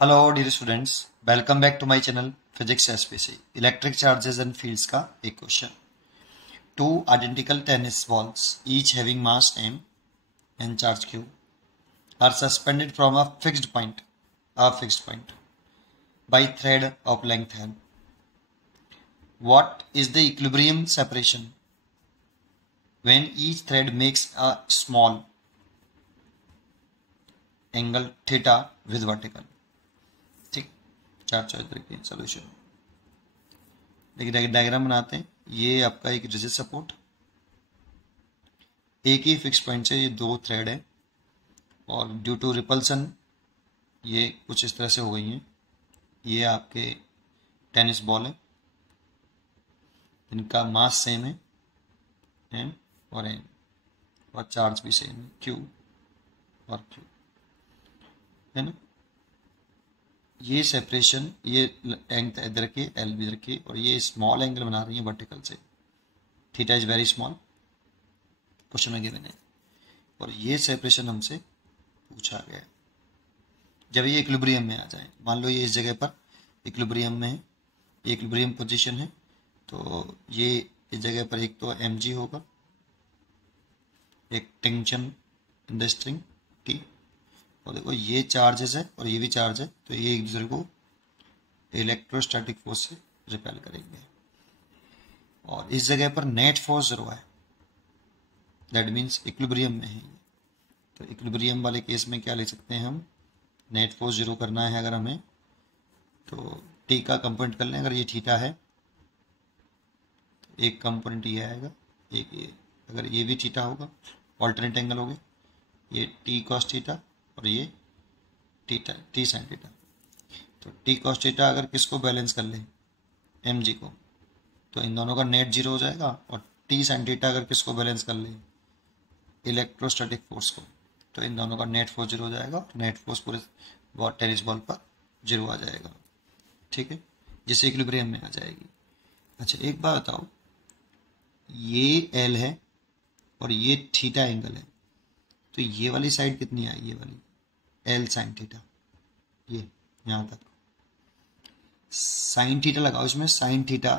Hello dear students, welcome back to my channel physics SPC. Electric charges and fields का एक question. Two identical tennis balls each having mass m and charge q are suspended from a fixed point by thread of length n. What is the equilibrium separation when each thread makes a small angle theta with vertical? ठीक, चार choice देखिए solution. देखिए diagram बनाते हैं। ये आपका एक rigid support, एक ही फिक्स पॉइंट से ये दो थ्रेड है और ड्यू टू रिपल्सन ये कुछ इस तरह से हो गई हैं। ये आपके टेनिस बॉल है, इनका मास सेम है एम और एन, और चार्ज भी सेम है क्यू और क्यू, है ना। ये सेपरेशन, ये लेंथ इधर रखिए, एल भी रखिए, और ये स्मॉल एंगल बना रही है वर्टिकल से। Theta is very small, question में गिवन है, और ये सेपरेशन हमसे पूछा गया है। जब ये इक्विलिब्रियम में आ जाए, मान लो ये इस जगह पर इक्विलिब्रियम में है, इक्विलिब्रियम पोजीशन है, तो ये इस जगह पर एक तो mg होगा, एक tension in the string T, और देखो ये चार्जेस है और ये भी चार्ज है, तो ये एक दूसरे को इलेक्ट्रोस्टैटिक फोर्स से रिपेल करेंगे, और इस जगह पर नेट फोर्स 0 है, दैट मीन्स इक्विलिब्रियम में है। तो इक्विलिब्रियम वाले केस में क्या ले सकते हैं हम, नेट फोर्स 0 करना है अगर हमें, तो टी का कंपोनेंट कर लें। अगर ये थीटा है तो एक कंपोनेंट ये आएगा, एक ये, अगर ये भी थीटा होगा, ऑल्टरनेट एंगल हो गए, ये टी कॉस थीटा और ये थीटा टी साइन थीटा। तो टी कॉस थीटा अगर किसको बैलेंस कर लें, एम जी को, तो इन दोनों का नेट 0 हो जाएगा, और टी साइन थीटा अगर किसको बैलेंस कर लें, इलेक्ट्रोस्टैटिक फोर्स को, तो इन दोनों का नेट फोर्स 0 हो जाएगा, नेट फोर्स पूरे टेनिस बॉल पर 0 आ जाएगा, ठीक है, जिससे इक्विलिब्रियम में आ जाएगी। अच्छा एक बात बताओ, ये एल है और ये थीटा एंगल है, तो ये वाली साइड कितनी आई, ये वाली एल साइन थीटा, ये यहाँ तक साइन थीटा लगाओ इसमें, साइन थीटा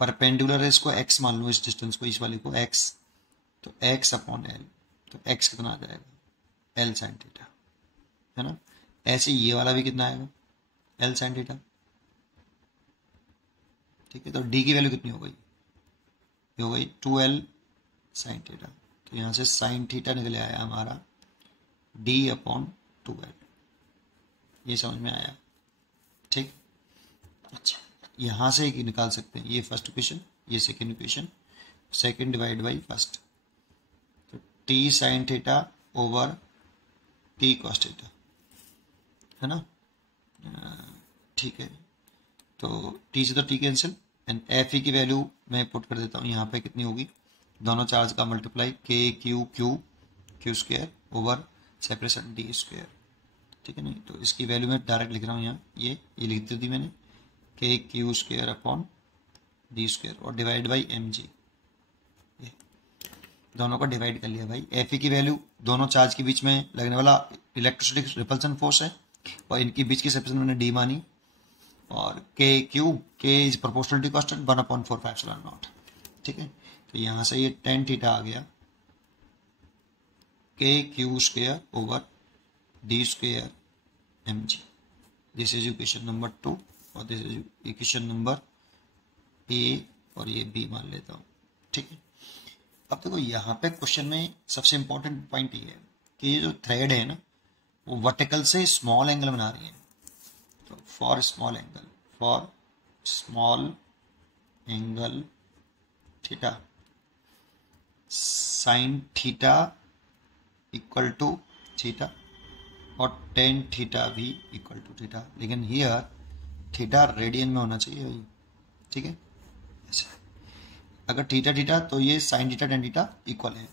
परपेंडिकुलर है इसको x मान लो, इस डिस्टेंस को, इस वाले को x, तो x अपॉन एल, तो x कितना आ जाएगा, एल साइन थीटा, है ना। ऐसे ये वाला भी कितना आएगा, एल साइन थीटा, ठीक है। तो d की वैल्यू कितनी हो गई, ये हो गई 2l साइन थीटा, तो यहाँ से साइन थीटा निकले आया हमारा d अपॉन 2l, ये समझ में आया, ठीक। अच्छा यहाँ से निकाल सकते हैं, ये फर्स्ट इक्वेशन, ये second equation, second divide by first, तो T sine theta over T cos theta, है ना, ठीक है। तो टी से तो T cancel, and F E की वैल्यू मैं पुट कर देता हूँ यहाँ पे, कितनी होगी, दोनों चार्ज का मल्टीप्लाई के Q Q Q square over separation D square, ठीक है। नहीं तो इसकी वैल्यू मैं डायरेक्ट लिख रहा हूँ यहाँ, ये लिख दी थी मैंने, के q square upon D square, और डिवाइड बाई एम जी, ये दोनों का डिवाइड कर लिया भाई। एफ ई की वैल्यू दोनों चार्ज के बीच में लगने वाला इलेक्ट्रोस्टैटिक रिपल्सन फोर्स है, और इनकी बीच की सेपरेशन मैंने डी मानी, और के क्यू, के इज प्रोपोर्शनलिटी कांस्टेंट 1/4πε0, ठीक है। तो यहाँ से ये टेन थीटा आ गया, k q square over d square m g, this is equation number 2, और this is equation number A, और ये बी मान लेता हूँ, ठीक है। अब देखो यहाँ पे क्वेश्चन में सबसे इंपॉर्टेंट पॉइंट ये है कि ये जो थ्रेड है ना, वो वर्टिकल से स्मॉल एंगल बना रही है। तो for small angle theta, sine theta equal to theta, और टेन थीटा भी इक्वल टू थीटा, लेकिन हियर थीटा रेडियन में होना चाहिए भाई, ठीक है। ऐसे अगर थीटा थीटा तो ये sine theta tan theta equal है,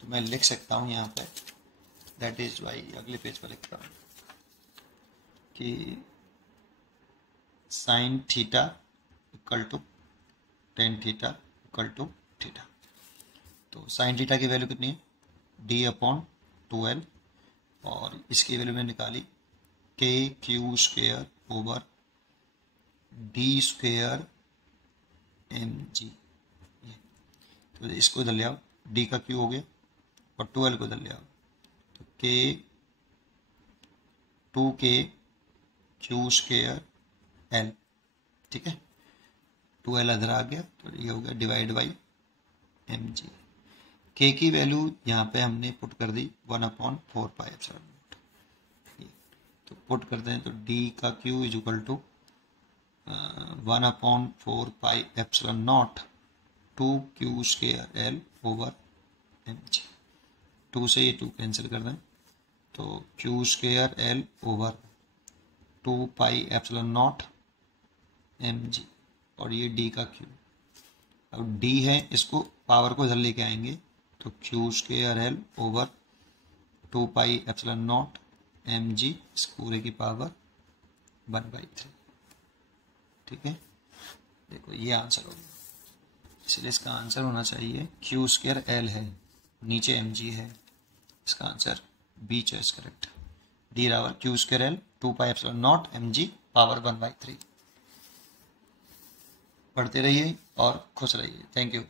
तो मैं लिख सकता हूँ यहाँ पे, दैट इज वाई, अगले पेज पर लिखता हूँ कि sine theta equal to tan theta equal to theta. तो साइन थीटा की वैल्यू कितनी है, डी अपॉन 2l, और इसकी वैल्यू मैंने निकाली k q square over d square m g. तो इसको इधर ले आओ, डी का क्यू हो गया और 12 को इधर ले आओ, तो के 2k क्यू स्क्वेयर एल, ठीक है, 2l इधर आ गया तो ये हो गया डिवाइड बाई एम जी। के की वैल्यू यहाँ पे हमने पुट कर दी 1/4 पाई एप्सिलॉन नॉट। तो पुट करते हैं तो डी का cube is equal to 1/4 pi epsilon naught 2q square l over m g. 2 से ये 2 कैंसिल कर दें तो q square l over 2 pi epsilon naught m g, और ये d का q। अब d है, इसको पावर को इधर लेके आएंगे तो q square l over 2 pi epsilon naught m g, इस पूरे की पावर 1/3, ठीक है। देखो ये आंसर हो गया, इसलिए इसका आंसर होना चाहिए q स्क्वेयर एल है, नीचे एम जी है, इसका answer B choice correct. D बराबर q square l 2 pi epsilon naught m g power 1/3। पढ़ते रहिए और खुश रहिए। Thank you.